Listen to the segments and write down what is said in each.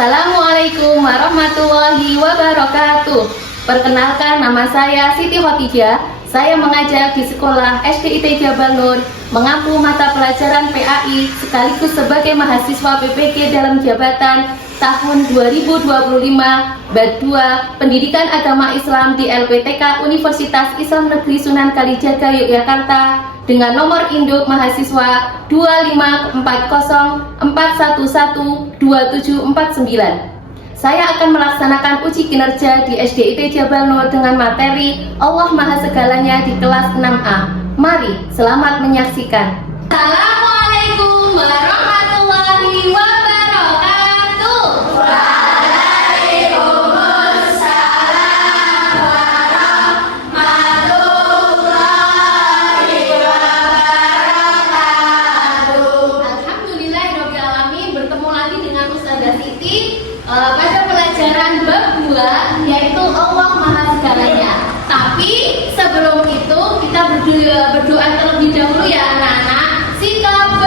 Assalamualaikum warahmatullahi wabarakatuh. Perkenalkan, nama saya Siti Khotijah. Saya mengajar di sekolah SDIT Jabal Nur, mengampu mata pelajaran PAI sekaligus sebagai mahasiswa PPG dalam jabatan tahun 2025 Bab 2 Pendidikan Agama Islam di LPTK Universitas Islam Negeri Sunan Kalijaga Yogyakarta dengan nomor induk mahasiswa 25404112749. Saya akan melaksanakan uji kinerja di SDIT Jabal Nur dengan materi Allah Maha Segalanya di kelas 6A. Mari, selamat menyaksikan. Assalamualaikum warahmatullahi wabarakatuh. Waalaikumsalam warahmatullahi wabarakatuh. Alhamdulillahirabbil alamin, bertemu lagi dengan Ustazah Siti pada pelajaran bab 2 yaitu Allah Maha Segalanya. Tapi sebelum itu kita berdoa terlebih dahulu ya anak-anak. Sikap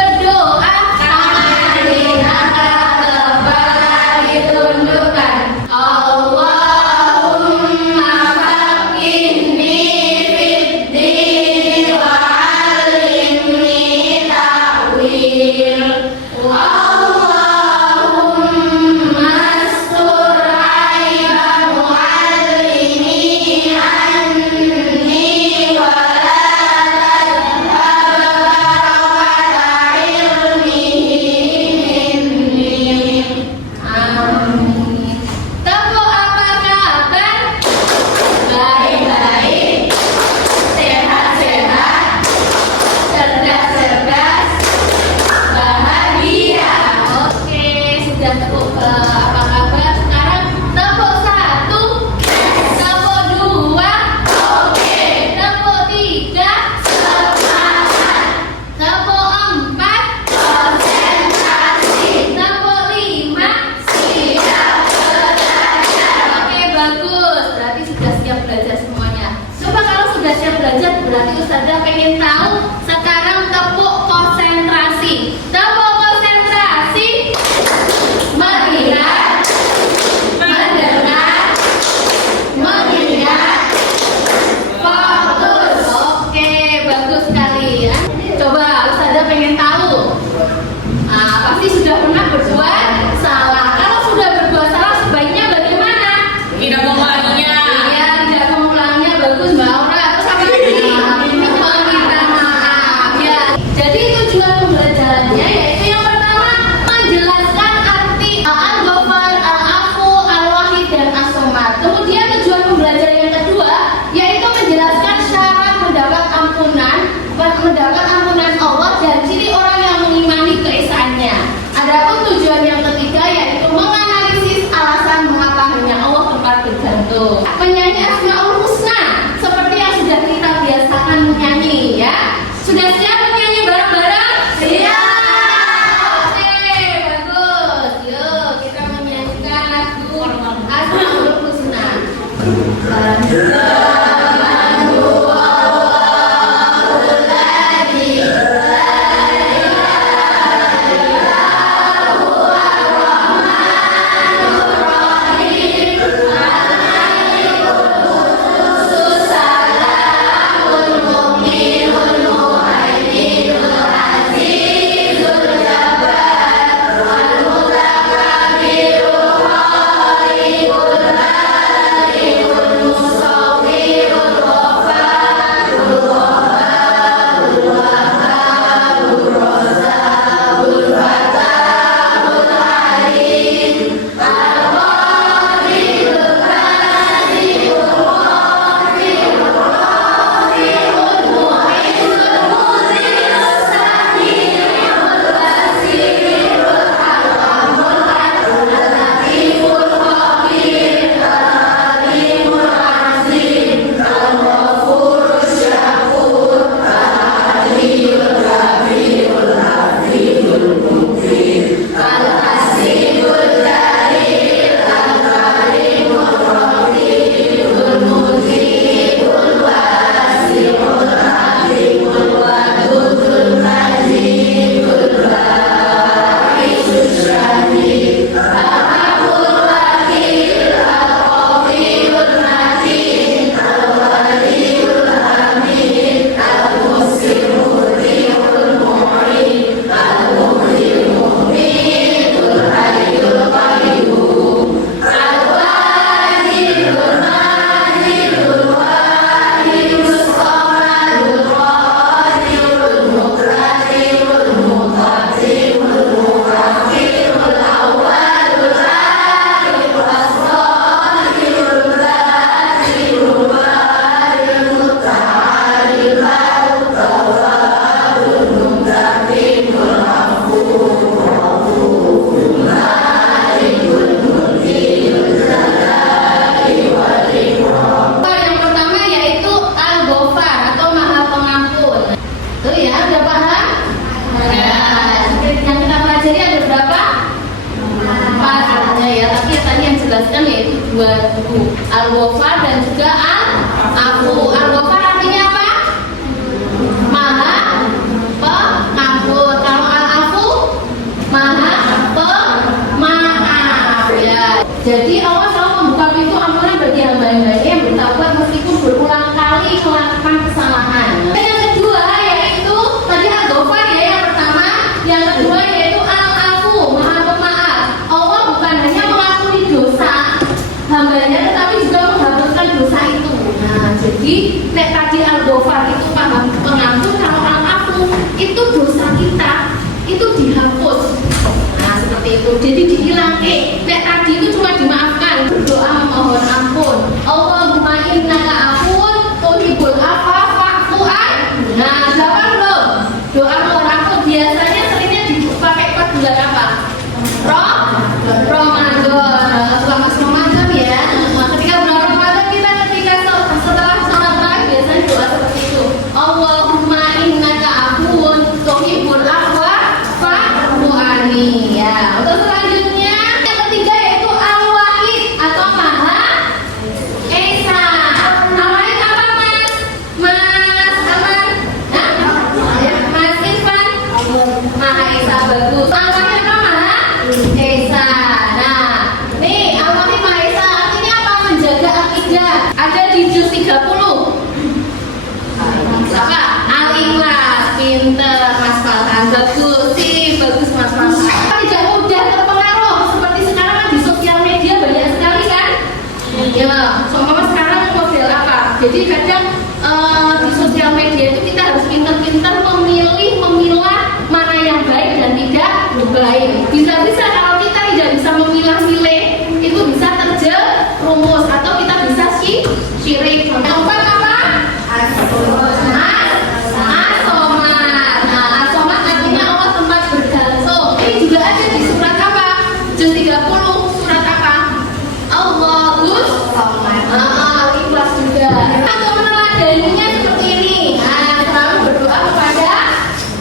dijelaskan yaitu dua buku, Al-Ghafar dan juga Al-Afu. Al-Ghafar artinya apa? Maha pengampun. Kalau Al-Afu Maha pemaaf ya. Jadi Allah selalu membuka pintu ampunan bagi hamba-hambanya yang bertaubat meskipun berulang kali melakukan kesalahan. Dan yang kedua yaitu tadi Al-Ghafar ya yang pertama, yang kedua yaitu Al-Afu, Maha pemaaf. Allah bukan hanya mengampuni dosa hambanya tetapi juga menghapuskan dosa itu. Nah, jadi nek tadi Al-Ghafar itu pengampun, kalau Al-Afu itu dosa kita itu dihapus. Nah, seperti itu. Jadi dihilangkan. Nek tadi itu cuma dimaafkan, berdoa memohon ampun. Allahumma innaka afuwun tuhibbul afwa fa'fu anni. Nah, siapa belum? Doa mohon ampun biasanya seringnya dipakai pas bulan apa? Ramadan. Selama Ramadan ya. Nah, ketika bulan Ramadan kita setelah sholat tarawih biasanya doa seperti itu. Allahumma innaka afuwun tuhibbul afwa fa'fu anni. Ya, untuk selanjutnya yang ketiga yaitu Al-Wahid atau Maha Esa. Al-Wahid apa Mas? Mas Aman? Hah? Mas Irfan? Maha Esa, bagus. Al-Wahid apa? Maha Esa. Nah, nih Al-Wahid Maha Esa artinya apa? Menjaga akidah. Ada di juz 30. Apa? Al-Ikhlas. Pinter Mas Falhan. Bagus sih, bagus Mas Falhan. Tidak mudah terpengaruh seperti sekarang kan di sosial media banyak sekali kan? Ya, soalnya sekarang model apa? Jadi kadang di sosial media itu kita harus pintar-pintar memilah mana yang baik dan tidak baik. Bisa-bisa kalau kita tidak bisa memilah-milih itu bisa terjerumus atau kita bisa syirik. Yang keempat apa? Asomat. Nah, asomat artinya Allah tempat bergantung. Ini juga ada di surat apa? Juz 30 surat apa? Allahus Samad. Ikhlas juga. Atau meneladaninya seperti ini. Nah, selalu berdoa kepada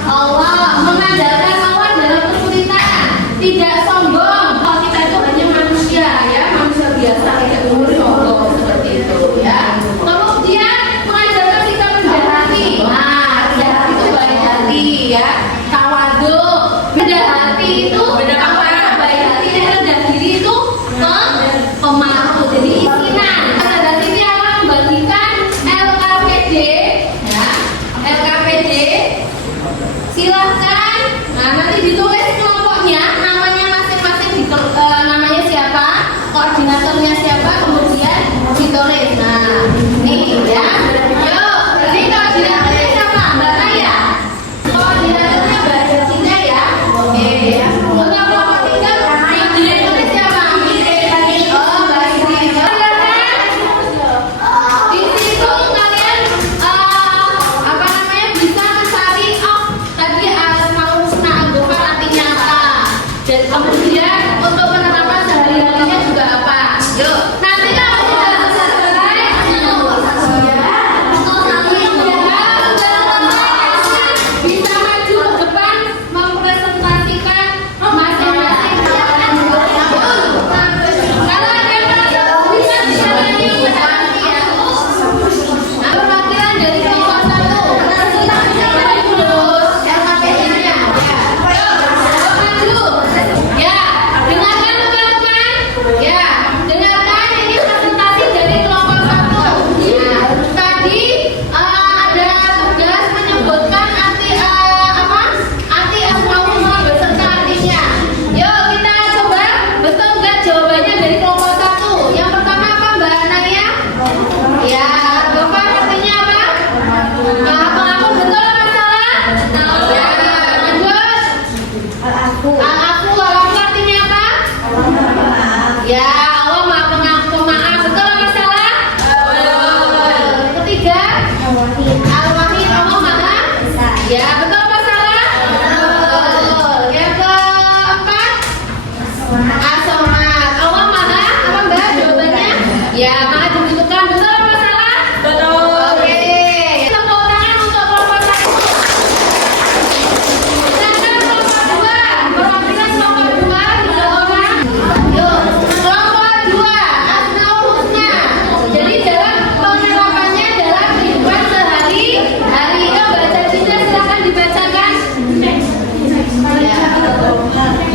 Allah, mengandalkan Allah dalam kesulitan, tidak sombong. Kalau kita itu hanya manusia ya, manusia biasa, tidak umur sombong seperti itu ya. Kemudian mengajarkan sikap rendah hati. Nah, rendah hati itu baik hati ya. Tawadu. Rendah hati itu apa? Baik hati dan rendah diri itu pemaaf. Jadi isinan. Rendah hati ini akan membagikan LKPD ya. LKPD silahkan. Nah, nanti ditulis kelompoknya, namanya masing-masing, namanya siapa, koordinatornya siapa, kemudian ditulis. Nah, nih ya. Yuk, ini koordinatornya siapa? Mbak Naya. Koordinatornya Mbak Jessica ya. Oke.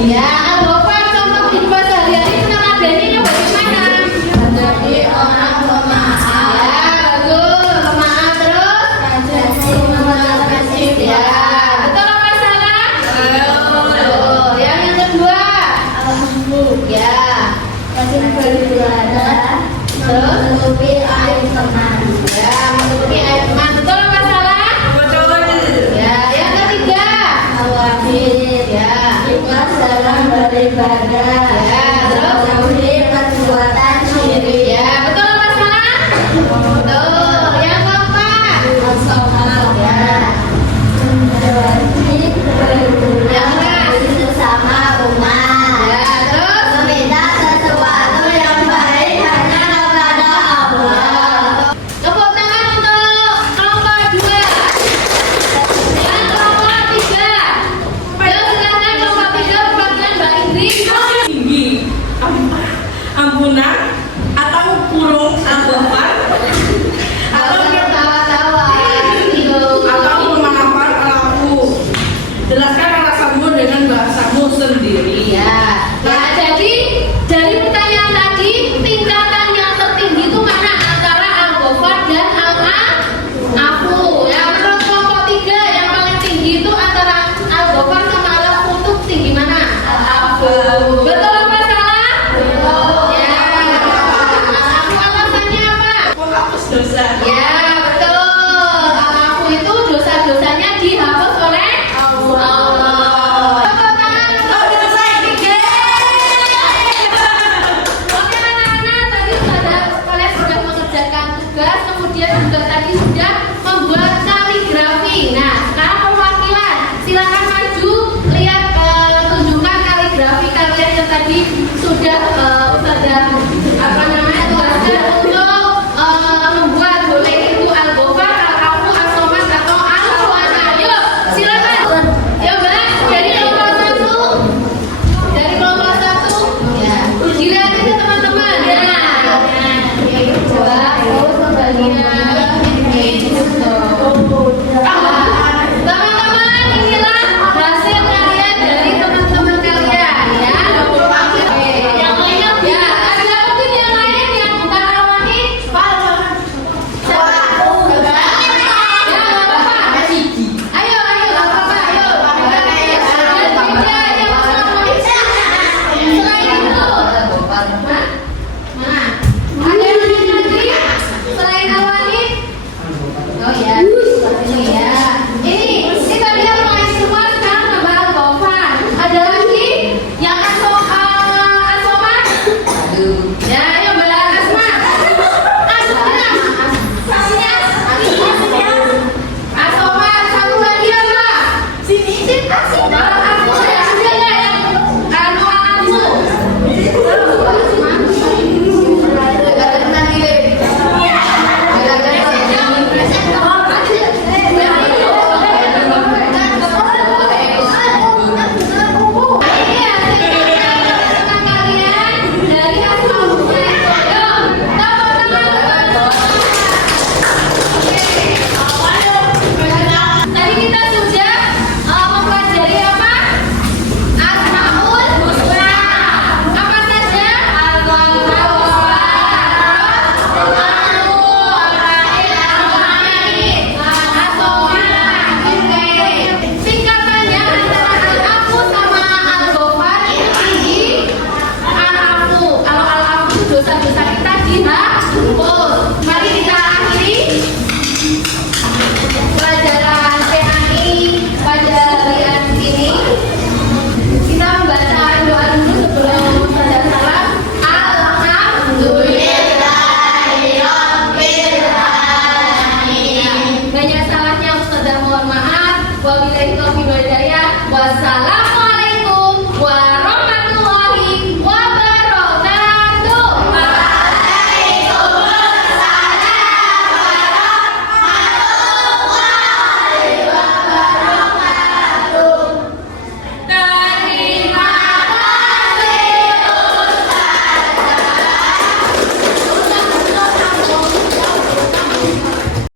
Ya, Bapak contoh kehidupan sehari-hari meneladaninya bagaimana? Menjadi orang pemaaf. Ya, bagus. Pemaaf terus. Rajin menjalankan Ya, ibadah. betul apa salah? Betul. Yang kedua. Ya, Rajin beribadah. terus. Menutupi aib teman. Ya, menutupi aib teman. Betul apa salah? Ya, yang ketiga. Khawatir. Ya, Ikhlas dalam beribadah. Ya, terus? Jauhi perbuatan syirik. ya, betul apa salah? Betul. Yang keempat. Ya. Menjadi berhubungan sesama umat. Ya, terus. Meminta sesuatu yang baik hanya kepada Allah. Tepuk tangan untuk kelompok 2. Yang kelompok 3. Ayo silakan kelompok 3 perwakilan Mbak Ingrid. Tinggi, ampunan, atau kurung anggapan, atau Tawa-tawa. atau pemaafan pelaku. Jelaskan alasanmu dengan bahasamu sendiri. Ya. Nah, jadi dari pertanyaan tadi, tingkatan yang tertinggi itu mana antara Al-Ghafar dan Al-Afu? Ya, menurut kelompok 3 yang paling tinggi itu antara Al-Ghafar sama Al-Afu itu tinggi mana? Al-Afu. Betul apa salah? Ya. Al-Afu alasannya apa? Menghapus dosa. Ya, betul. Al-Afu itu dosa-dosanya dihapus oleh Allah. Tepuk tangan untuk Oke anak-anak, tadi kalian sudah mengerjakan tugas, kemudian juga tadi sudah membuat kaligrafi. Nah, sekarang perwakilan, silakan maju, lihat tunjukkan kaligrafi kalian yang tadi sudah tugaskan untuk